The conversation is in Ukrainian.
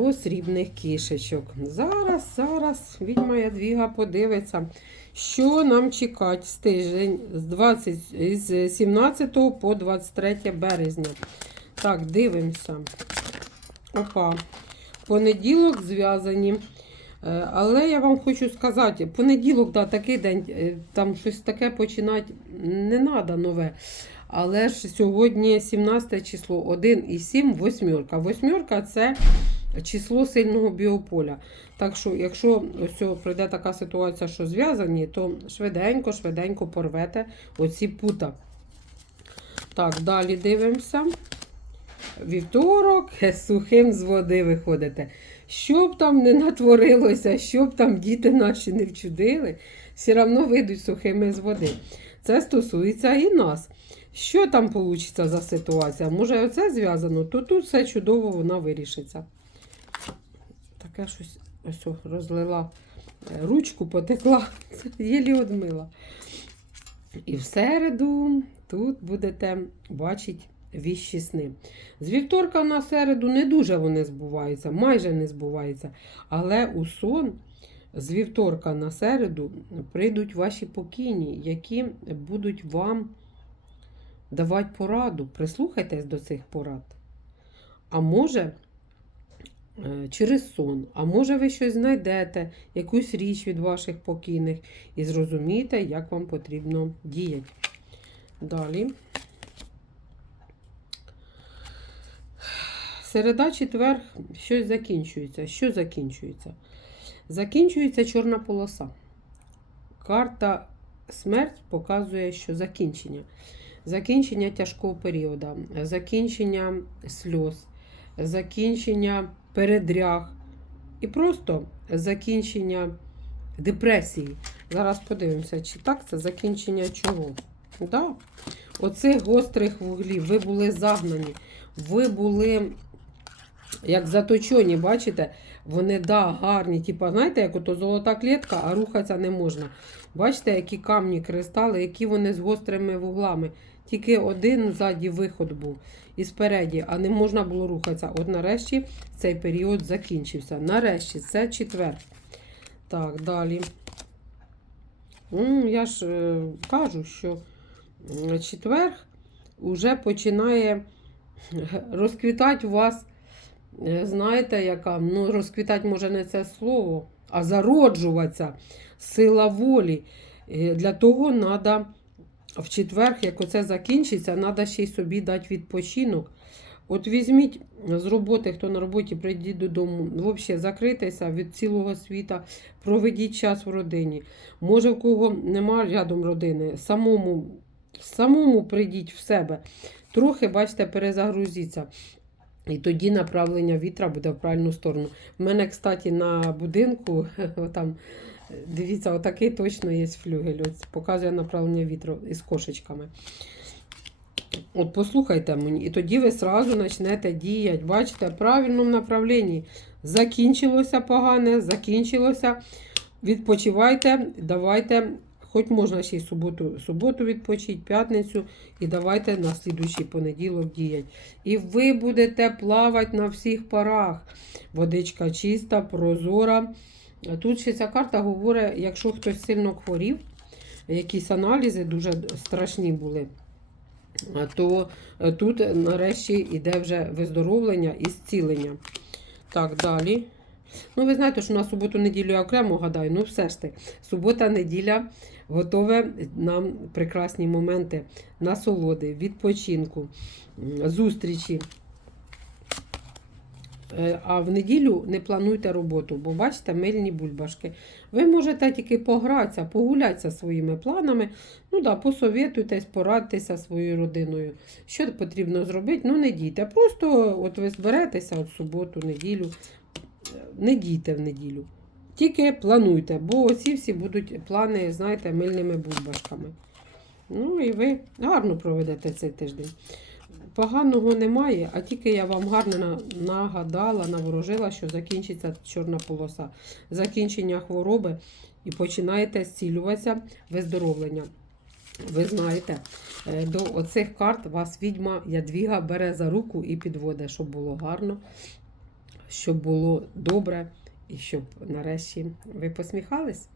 Про срібних кішечок. Зараз, зараз відьма Ядвіга подивиться, що нам чекати з тиждень з, 20, з 17 по 23 березня. Так, дивимося. Опа. Понеділок зв'язані. Е, Але я вам хочу сказати, понеділок, да, такий день, е, там щось таке починати не треба нове. Але ж сьогодні 17 число, 1 і 7, восьмерка. Восьмерка це число сильного біополя. Так що, якщо ось прийде така ситуація, що зв'язані, то швиденько, швиденько порвете оці пута. Так, далі дивимося. Вівторок сухим з води виходите. Щоб там не натворилося, щоб там діти наші не вчудили, все одно вийдуть сухими з води. Це стосується і нас. Що там вийде за ситуація? Може, оце зв'язано, то тут все чудово вона вирішиться. Таке щось ось розлила е, ручку, потекла, єлі одмила. І в середу тут будете бачити віщі сни. З вівторка на середу не дуже вони збуваються, майже не збуваються. Але у сон з вівторка на середу прийдуть ваші покійні, які будуть вам давати пораду. Прислухайтесь до цих порад. А може, через сон, а може, ви щось знайдете, якусь річ від ваших покійних, і зрозумієте, як вам потрібно діяти. Далі. Середа, четвер, щось закінчується. Що закінчується? Закінчується чорна полоса. Карта смерть показує, що закінчення. Закінчення тяжкого періоду, закінчення сльоз, закінчення передряг і просто закінчення депресії. Зараз подивимося, чи так це закінчення чого. Да? Оцих гострих вуглів ви були загнані, ви були як заточені, бачите? Вони да, гарні. Типа, знаєте, як ото золота клітка, а рухатися не можна. Бачите, які камні, кристали, які вони з гострими вуглами. Тільки один ззаді виход був і спереді, а не можна було рухатися. От нарешті цей період закінчився. Нарешті, це четвер. Так, далі. Я ж е, кажу, що четвер вже починає розквітати у вас. Е, Знаєте, яка? Ну, розквітати може не це слово, а зароджуватися. Сила волі. Е, Для того треба в четвер, як оце закінчиться, треба ще й собі дати відпочинок. От візьміть з роботи, хто на роботі, прийдіть додому, взагалі закритися від цілого світа, проведіть час в родині. Може, в кого немає рядом родини, самому, самому прийдіть в себе. Трохи, бачите, перезагрузіться. І тоді направлення вітра буде в правильну сторону. У мене, кстати, на будинку, там, дивіться, отакий точно є флюгель. Ось показує направлення вітру із кошечками. От послухайте мені, і тоді ви сразу почнете діяти. Бачите, в правильному направленні. Закінчилося погане, закінчилося. Відпочивайте, давайте, хоч можна ще й суботу, суботу відпочити, п'ятницю, і давайте на слідуючий понеділок діяти. І ви будете плавати на всіх парах. Водичка чиста, прозора. Тут ще ця карта говорить, якщо хтось сильно хворів, якісь аналізи дуже страшні були, то е, тут нарешті йде вже виздоровлення і зцілення. Так, далі. Ну, ви знаєте, що на суботу-неділю я окремо гадаю, ну все ж таки, субота-неділя готове нам прекрасні моменти насолоди, відпочинку, зустрічі. Е, А в неділю не плануйте роботу, бо бачите, мильні бульбашки. Ви можете тільки погратися, погулятися своїми планами. Ну да, посовітуйтесь, порадьтеся своєю родиною. Що потрібно зробити? Ну, не дійте. Просто от ви зберетеся от суботу, неділю. Не дійте в неділю. Тільки плануйте, бо оці всі будуть плани, знаєте, мильними бульбашками. Ну і ви гарно проведете цей тиждень. Поганого немає, а тільки я вам гарно нагадала, наворожила, що закінчиться чорна полоса. Закінчення хвороби і починаєте зцілюватися виздоровлення. Ви знаєте, е, до оцих карт вас відьма Ядвіга бере за руку і підводить, щоб було гарно. Щоб було добре і щоб нарешті ви посміхались.